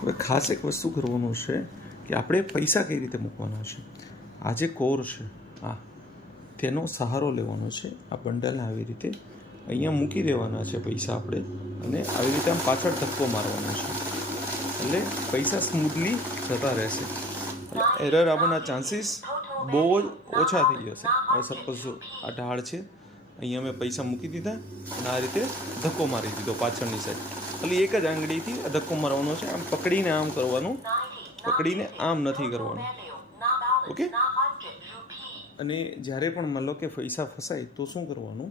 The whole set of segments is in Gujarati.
હવે ખાસ એક વસ્તુ કરવાનું છે કે આપણે પૈસા કઈ રીતે મૂકવાના છે. આ જે કોર છે તેનો સહારો લેવાનો છે. આ બંડલને આવી રીતે અહીંયા મૂકી દેવાના છે પૈસા આપણે, અને આવી રીતે આમ પાછળ ધક્કો મારવાનો છે, એટલે પૈસા સ્મૂથલી જતા રહેશે. એટલે એરર આવવાના ચાન્સીસ બહુ જ ઓછા થઈ જશે. હવે સપોઝ આ ઢાળ છે, અહીંયા મેં પૈસા મૂકી દીધા અને આ રીતે ધક્કો મારી દીધો પાછળની સાઈડ. ખાલી એક જ આંગળીથી ધક્કો મારવાનો છે. આમ પકડીને આમ કરવાનું, પકડીને આમ નથી કરવાનું. ઓકે. અને જ્યારે પણ માનો કે પૈસા ફસાય તો શું કરવાનું,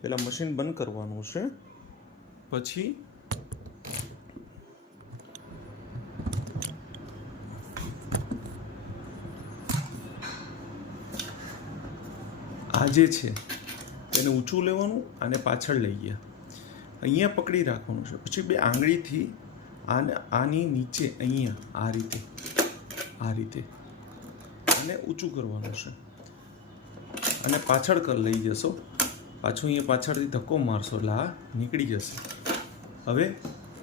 પહેલાં મશીન બંધ કરવાનું છે, પછી આ જે છે તેને ઊંચું લેવાનું અને પાછળ લઈ ગયા અહીંયા પકડી રાખવાનું છે. પછી બે આંગળીથી આની નીચે અહીંયા આ રીતે અને ઊંચું કરવાનું છે, અને પાછળ લઈ જશો. પાછું અહીંયા પાછળથી ધક્કો મારશો એટલે આ નીકળી જશે. હવે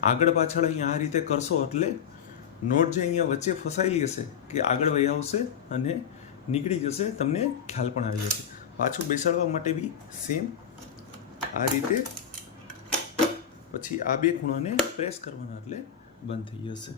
આગળ પાછળ અહીંયા આ રીતે કરશો એટલે નોટ જે અહીંયા વચ્ચે ફસાયેલી હશે કે આગળ વહી આવશે અને નીકળી જશે. તમને ખ્યાલ પણ આવી જશે. પાછું બેસાડવા માટે બી સેમ આ રીતે, પછી આ બે ખૂણાને પ્રેસ કરવાના એટલે બંધ થઈ જશે.